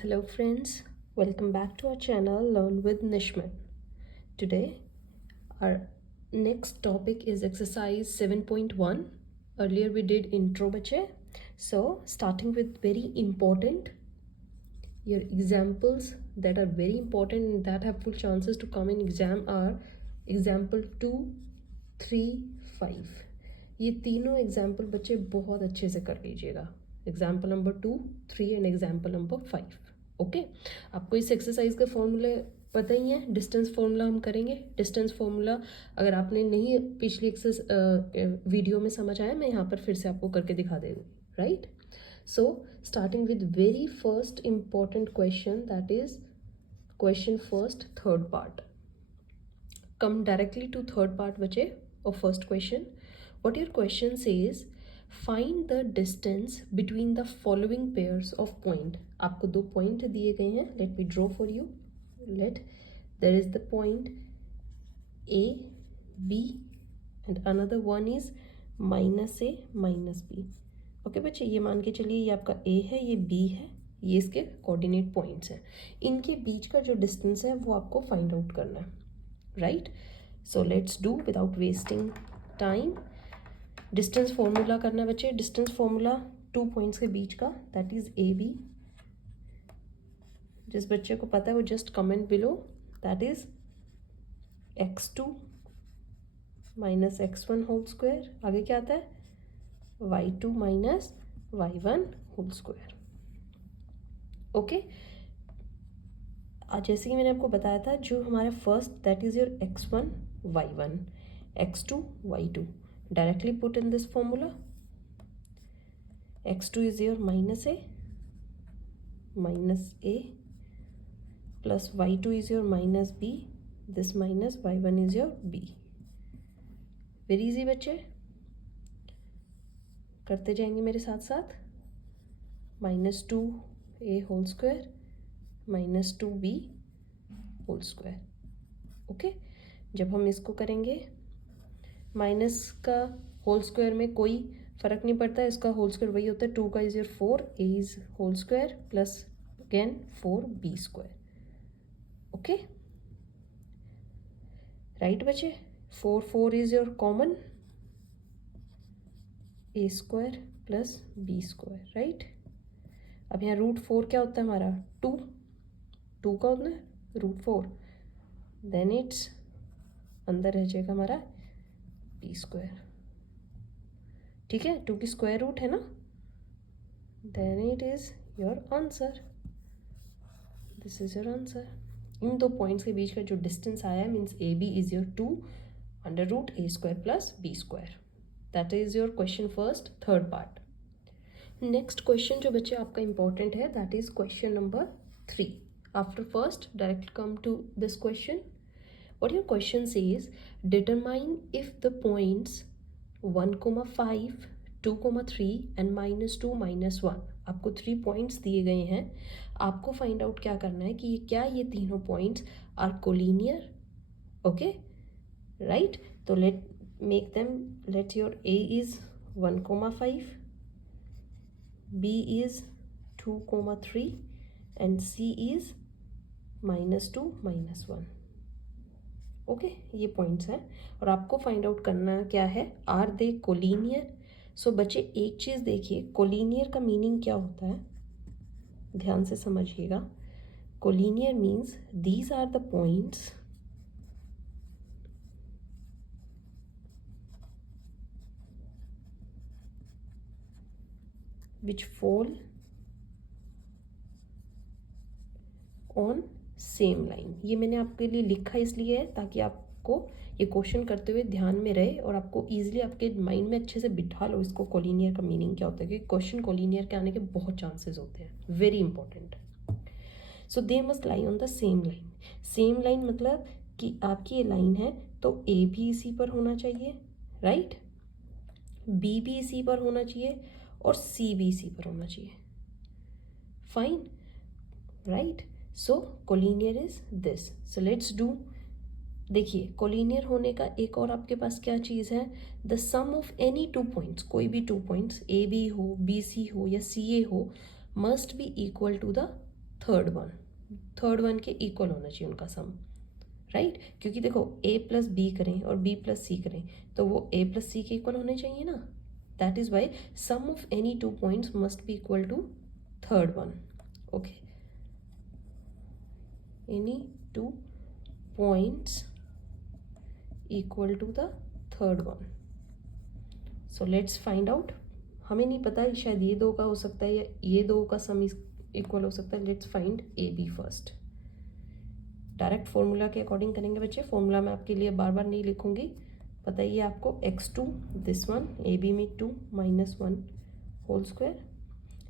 Hello friends, welcome back to our channel Learn with Nishman. Today our next topic is exercise 7.1. Earlier we did intro bache. So starting with very important, your examples that are very important and that have full chances to come in exam are example 2, 3, 5. ये तीनों example बच्चे बहुत अच्छे से कर लीजिएगा. Example number 2, 3 and example number 5. Okay, आपको इस एक्सरसाइज का फॉर्मूला पता ही है. डिस्टेंस फॉर्मूला हम करेंगे. डिस्टेंस फॉर्मूला अगर आपने नहीं पिछली वीडियो में समझ आया, मैं यहाँ पर फिर से आपको करके दिखा दूँगी. Right. So starting with very first important question, that is question first third part. Come directly to third part bache of first question. What your question says, find the distance between the following pairs of point. आपको दो point दिए गए हैं. Let me draw for you. There is the point A, B and another one is minus A, minus B. Okay बच्चे, ये मान के चलिए ये आपका ए है, ये बी है, ये इसके कोऑर्डिनेट पॉइंट्स हैं. इनके बीच का जो डिस्टेंस है वो आपको फाइंड आउट करना है. Right. So let's do without wasting time. Distance formula करना है बच्चे. डिस्टेंस फॉर्मूला 2 पॉइंट्स के बीच का, दैट इज ए बी. जिस बच्चे को पता है वो just comment below. That is x2 minus x1 whole square. आगे क्या आता है, y2 minus y1 whole square. Okay, जैसे कि मैंने आपको बताया था, जो हमारा first that is your x1 y1, x2 y2. Directly put in this formula. x2 is your minus a plus y2 is your minus b. This minus y1 is your b. Very easy बच्चे, करते जाएंगे मेरे साथ साथ. -2a whole square -2b whole square. Okay, जब हम इसको करेंगे, माइनस का होल स्क्वायर में कोई फर्क नहीं पड़ता है, इसका होल स्क्वायर वही होता है. 2 का इज योर 4, a इज whole square plus again 4b स्क्वायर. ओके, राइट बच्चे. 4 is your common, a square plus b square. Right. अब यहाँ √4 क्या होता है हमारा, 2 का होता है √4. देन इट्स अंदर रह जाएगा हमारा b स्क्वायर. ठीक है, 2 की स्क्वायर रूट है ना. Then it is your answer. This is your answer. इन दो पॉइंट्स के बीच का जो डिस्टेंस आया means A B is your 2 √a square plus b square. That is your question first third part. Next question जो बच्चे आपका इंपॉर्टेंट है, that is question number 3. After first direct come to this question. What your question says, determine if the points 1,5, 2,3 and -2 -1. आपको 3 points दिए गए हैं. आपको find out क्या करना है कि क्या ये तीनों points are collinear. Okay, right. तो let make them. Let your a is 1,5, b is 2,3 and c is -2 -1. Okay, ये पॉइंट्स हैं और आपको फाइंड आउट करना क्या है, आर दे कोलिनियर. सो बच्चे एक चीज़ देखिए, कोलिनियर का मीनिंग क्या होता है, ध्यान से समझिएगा. Collinear means these are the points which fall on same line. ये मैंने आपके लिए लिखा इसलिए है ताकि आपको ये क्वेश्चन करते हुए ध्यान में रहे और आपको इजीली आपके माइंड में अच्छे से बिठा लो इसको, कोलिनियर का मीनिंग क्या होता है, क्योंकि क्वेश्चन कोलिनियर के आने के बहुत चांसेस होते हैं. Very important. So they must lie on the same line. Same line मतलब कि आपकी ये लाइन है तो ए भी इसी पर होना चाहिए, राइट. बी भी इसी पर होना चाहिए और सी भी इसी पर होना चाहिए. Fine, right. So collinear is this. So let's do. देखिए, कोलिनियर होने का एक और आपके पास क्या चीज़ है, the sum of any 2 points. कोई भी 2 पॉइंट्स ए बी हो, बी सी हो या सी ए हो, must be equal to the third one के इक्वल होना चाहिए उनका सम, राइट क्योंकि देखो a प्लस बी करें और b प्लस सी करें तो वो a प्लस सी के इक्वल होने चाहिए ना. That is y sum of any two points must be equal to third one. Okay, any two points equal to the third one. So let's find out. हमें नहीं पता शायद ये दो का हो सकता है या ये दो का सम इक्वल हो सकता है. Let's find A B first. Direct formula के अकॉर्डिंग करेंगे बच्चे. फॉर्मूला मैं आपके लिए बार बार नहीं लिखूंगी. बताइए आपको x2 this one A B में 2 minus 1 whole square,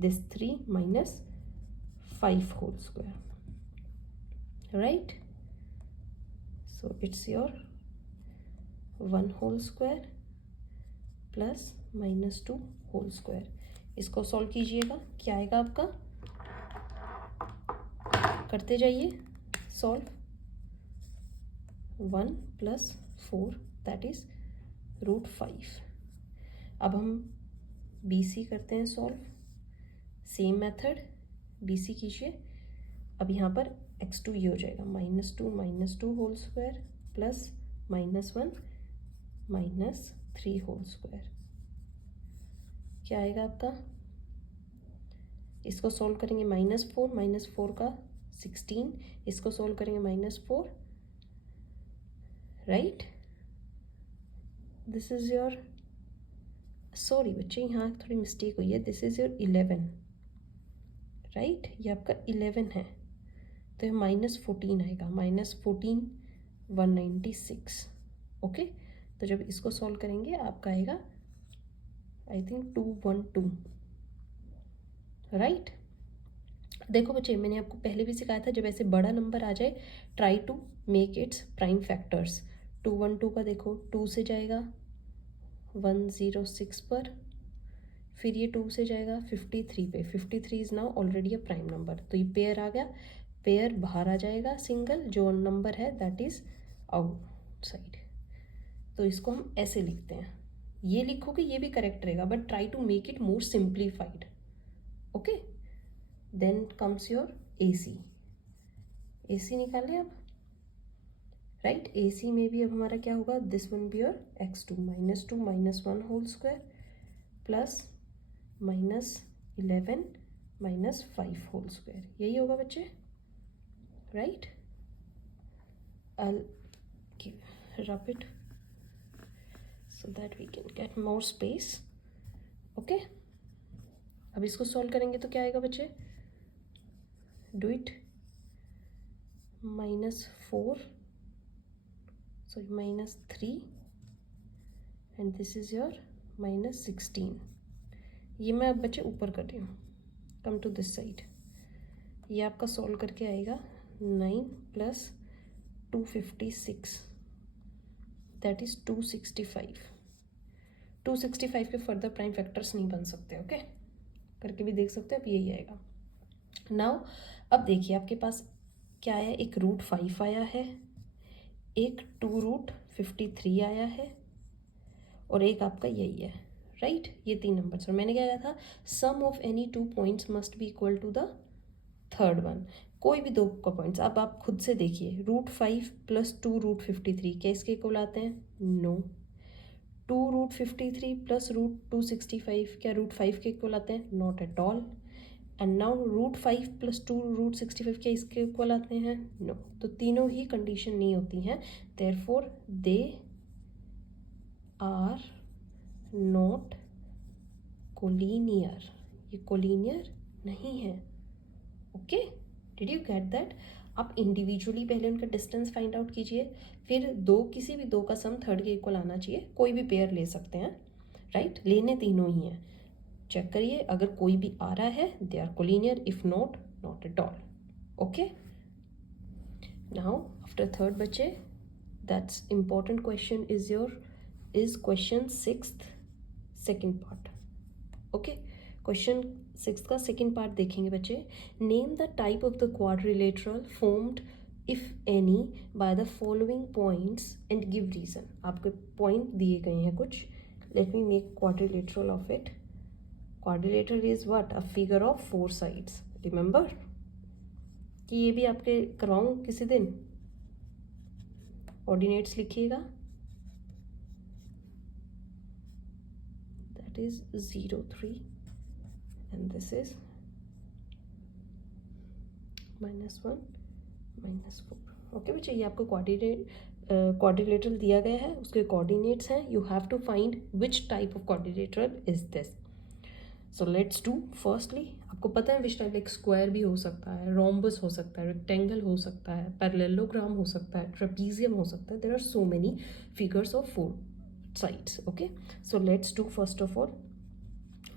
this 3 minus 5 whole square, right. So it's your 1 whole square plus minus 2 whole square. इसको सॉल्व कीजिएगा. क्या आएगा आपका? करते जाइए सॉल्व. 1 plus 4 that is √5. अब हम BC करते हैं सॉल्व. सेम मेथड BC कीजिए. अब यहाँ पर x2 ये हो जाएगा -2 whole square plus -1 -3 whole square. क्या आएगा आपका? इसको सॉल्व करेंगे -4 का 16. इसको सॉल्व करेंगे -4, right. This is your, sorry बच्चे यहाँ थोड़ी मिस्टेक हुई है. This is your 11, right. ये आपका 11 है तो ये -14 आएगा. -14 196. ओके, तो जब इसको सॉल्व करेंगे आपका आएगा आई थिंक 212, राइट. देखो बच्चे मैंने आपको पहले भी सिखाया था जब ऐसे बड़ा नंबर आ जाए try to make its prime factors. 212 का देखो 2 से जाएगा 106 पर, फिर ये 2 से जाएगा 53 पे. 53 is now already a prime number. तो ये पेयर आ गया. पेयर बाहर आ जाएगा. सिंगल जो नंबर है दैट इज आउटसाइड. तो इसको हम ऐसे लिखते हैं. ये लिखोगे ये भी करेक्ट रहेगा but try to make it more simplified. Okay, then comes your AC. AC निकालें अब, राइट. AC में भी अब हमारा क्या होगा? This one be your x2 -2 -1 whole square plus -11 -5 whole square. यही होगा बच्चे, right. I'll rub it so that we can get more space. Okay, अब इसको सॉल्व करेंगे तो क्या आएगा बच्चे? Do it. -4 sorry -3 and this is your -16. ये मैं अब बच्चे ऊपर कर रही हूँ. Come to this side. ये आपका सॉल्व करके आएगा 9 प्लस 256 दैट इज 265. 265 के फर्दर प्राइम फैक्टर्स नहीं बन सकते. ओके, करके भी देख सकते हैं. अब यही आएगा. नाउ अब देखिए आपके पास क्या आया? एक √5 आया है, एक 2√53 आया है और एक आपका यही है, राइट. ये 3 नंबर्स. और मैंने क्या कहा था? Sum of any 2 points must be equal to the third one. कोई भी 2 का पॉइंट्स. अब आप खुद से देखिए √5 प्लस 2√53 क्या इसके इक्वल आते हैं? नो. 2√53 प्लस √265 क्या √5 के इक्वल आते हैं? Not at all. And now √5 plus 2√65 क्या इसके इक्वल आते हैं? नो. तो तीनों ही कंडीशन नहीं होती हैं. Therefore they are not collinear. ये कोलिनियर नहीं है. Okay, did you get that? आप इंडिविजुअली पहले उनका डिस्टेंस फाइंड आउट कीजिए, फिर किसी भी दो का सम थर्ड के इक्वल आना चाहिए. कोई भी पेयर ले सकते हैं, राइट. लेने तीनों ही हैं. चेक करिए अगर कोई भी आ रहा है they are collinear. If not, not at all. Okay, now after third बच्चे that's important question is question 6th second part. Okay, question 6 का सेकेंड पार्ट देखेंगे बच्चे. Name the type of the quadrilateral formed if any by the following points and give reason. आपके point दिए गए हैं कुछ. Let me make quadrilateral of it. Quadrilateral is what? A figure of 4 sides. Remember? कि ये भी आपके करवाऊँ किसी दिन? कोऑर्डिनेट्स लिखिएगा, that is 0 3 and this is -1 -4। Okay बच्चे, ये आपको क्वाड्रिलेटरल दिया गया है, उसके कोऑर्डिनेट्स हैं। You have to find which type of quadrilateral is this. So let's do. Firstly आपको पता है विच टाइप, एक स्क्वायर भी हो सकता है, रोम्बस हो सकता है, रेक्टेंगल हो सकता है, पैरेललोग्राम हो सकता है, ट्रेपीजियम हो सकता है। There are so many figures of 4 sides. Okay, so let's do first of all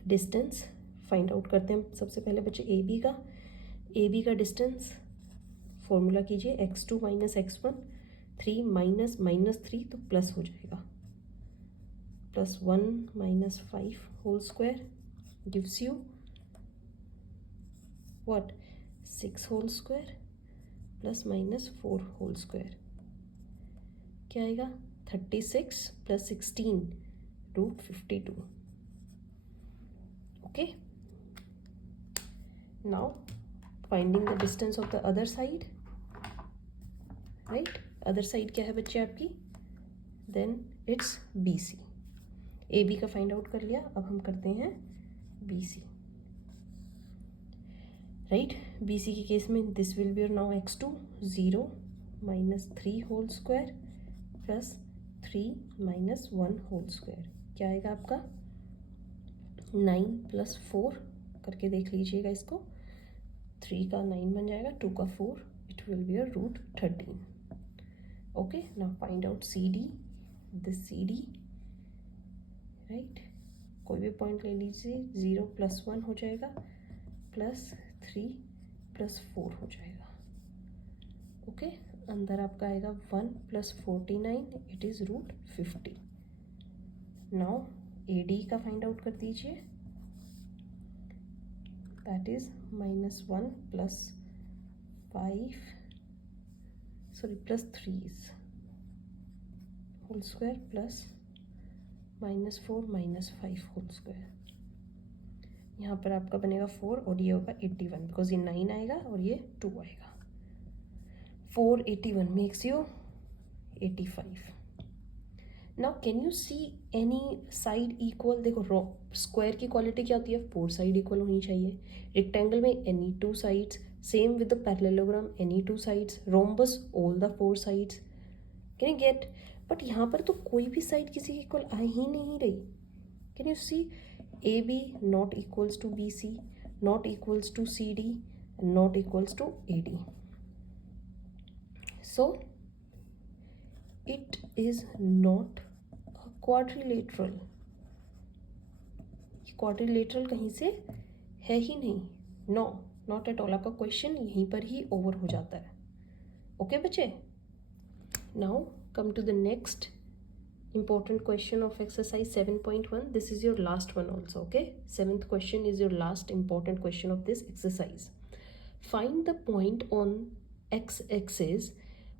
distance find out करते हैं सबसे पहले बच्चे। ए बी का डिस्टेंस फॉर्मूला कीजिए, x2 माइनस x1, 3 माइनस -3 तो प्लस हो जाएगा, +1 minus 5 whole square gives you what, 6 whole square plus -4 whole square, क्या आएगा 36 + 16 √52। Okay, now finding the distance of the other side, right. Other side क्या है बच्चे आपकी, देन इट्स BC। AB का फाइंड आउट कर लिया, अब हम करते हैं BC, राइट। BC के केस में this will be now x2 0 -3 whole square plus 3 -1 whole square, क्या आएगा आपका 9 + 4 करके देख लीजिएगा इसको, 3 का 9 बन जाएगा, 2 का 4, it will be √13। Okay, now find out CD, this CD, right. कोई भी पॉइंट ले लीजिए, 0 + 1 हो जाएगा, +3 + 4 हो जाएगा। ओके, अंदर आपका आएगा 1 + 49, इट इज़ √50। नाउ AD का फाइंड आउट कर दीजिए, that is -1 + 5 +3 whole square plus -4 -5 whole square. यहाँ पर आपका बनेगा 4 और ये होगा 81, बिकॉज ये 9 आएगा और ये 2 आएगा। 481 makes you 85। Now can you see any side equal? देखो स्क्वायर की क्वालिटी क्या होती है, 4 साइड इक्वल होनी चाहिए। रेक्टेंगल में any 2 sides, same with the parallelogram any 2 sides, rhombus all the 4 sides. Can you get? But यहाँ पर तो कोई भी साइड किसी की इक्वल आ ही नहीं रही। Can you see AB not equals to BC, not equals to CD, not equals to AD. So it is not a quadrilateral. Quadrilateral कहीं से है ही नहीं, नो, नॉट एट ऑल। आपका क्वेश्चन यहीं पर ही ओवर हो जाता है। ओके बच्चे, now come to the next important question of exercise 7.1. This is your last one also, okay? 7th question is your last important question of this exercise. Find the point on x-axis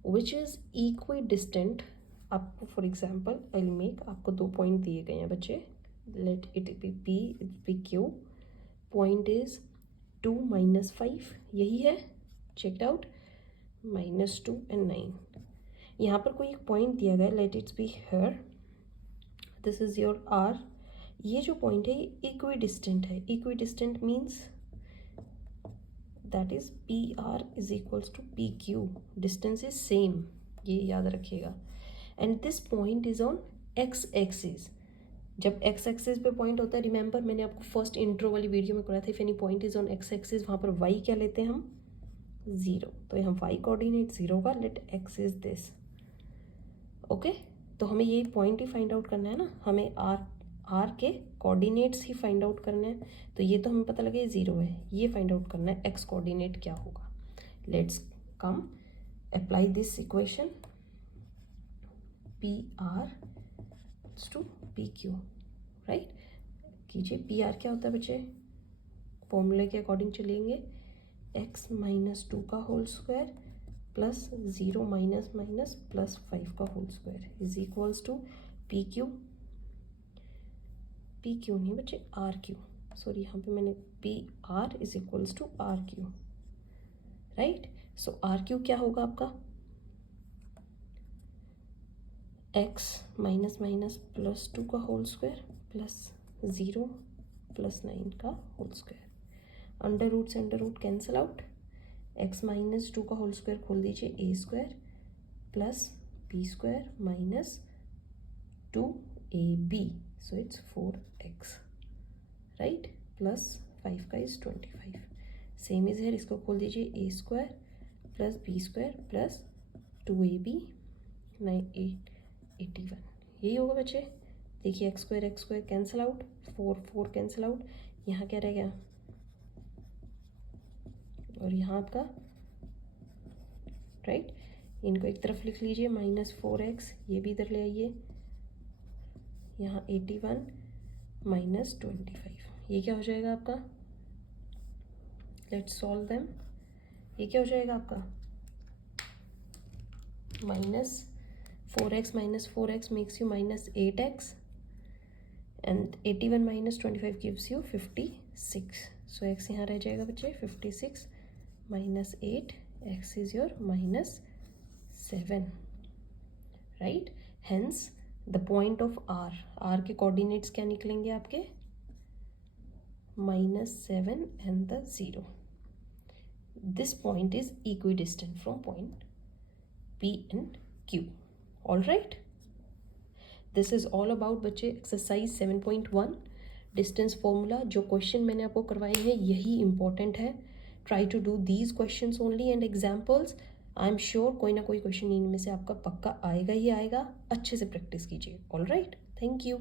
which is equidistant. आपको for example I'll make, आपको 2 point दिए गए हैं बच्चे, let it be P, it be Q, point is 2 - 5, यही है, checked out, -2 and 9। यहाँ पर कोई एक पॉइंट दिया गया, let it's be here, this is your R। ये जो पॉइंट है ये इक्विडिस्टेंट है। Equidistant means that is PR is equals to PQ, distance is same, ये याद रखिएगा। And this point is on x axis. जब x एक्सिस पे पॉइंट होता है, रिमेंबर मैंने आपको फर्स्ट इंट्रो वाली वीडियो में कराया था, if any point is on x axis, वहाँ पर y क्या लेते हैं हम, 0, तो यहाँ y कोऑर्डिनेट 0 का, let x is this. Okay, तो हमें ये पॉइंट ही फाइंड आउट करना है ना, हमें आर के कोऑर्डिनेट्स ही फाइंड आउट करने हैं। तो ये तो हमें पता लगे 0 है, ये फाइंड आउट करना है एक्स कोऑर्डिनेट क्या होगा। Let's come apply this equation, PR to PQ, right. कीजिए, PR क्या होता है बच्चे, फॉर्मूले के अकॉर्डिंग चलेंगे, x - 2 का whole square plus 0 minus plus 5 का whole square is equals to PQ नहीं बच्चे, RQ, सॉरी यहाँ पे मैंने PR is equals to RQ, right. So R Q क्या होगा आपका, एक्स माइनस माइनस प्लस 2 का होल स्क्वायर प्लस 0 प्लस 9 का होल स्क्वायर, अंडर रूट से under root cancel out, X minus 2 का होल स्क्वायर खोल दीजिए, A square plus B square minus 2ab, so it's 4x, right, plus 5 का is 25, same is है, इसको खोल दीजिए, A square plus B square plus 2ab 81, यही होगा बच्चे। देखिए X square cancel out, 4 cancel out, यहाँ क्या रह गया, और यहाँ आपका, राइट, इनको एक तरफ लिख लीजिए, -4x, ये भी इधर ले आइए, यहाँ 81 माइनस 25, ये क्या हो जाएगा आपका, लेट्स सॉल्व देम, ये क्या हो जाएगा आपका, -4x makes you -8x, and 81 minus 25 gives you 56, so x यहाँ रह जाएगा बच्चे 56 minus 8, x is your -7, right, hence the point of r के कोऑर्डिनेट्स क्या निकलेंगे आपके, -7 and the 0. This point is equidistant from point P and Q. All right. This is all about बच्चे exercise 7.1 distance formula. जो question मैंने आपको करवाए हैं यही इंपॉर्टेंट है। Try to do these questions only and examples. I am sure कोई ना कोई क्वेश्चन इनमें से आपका पक्का आएगा ही आएगा। अच्छे से प्रैक्टिस कीजिए। All right, thank you.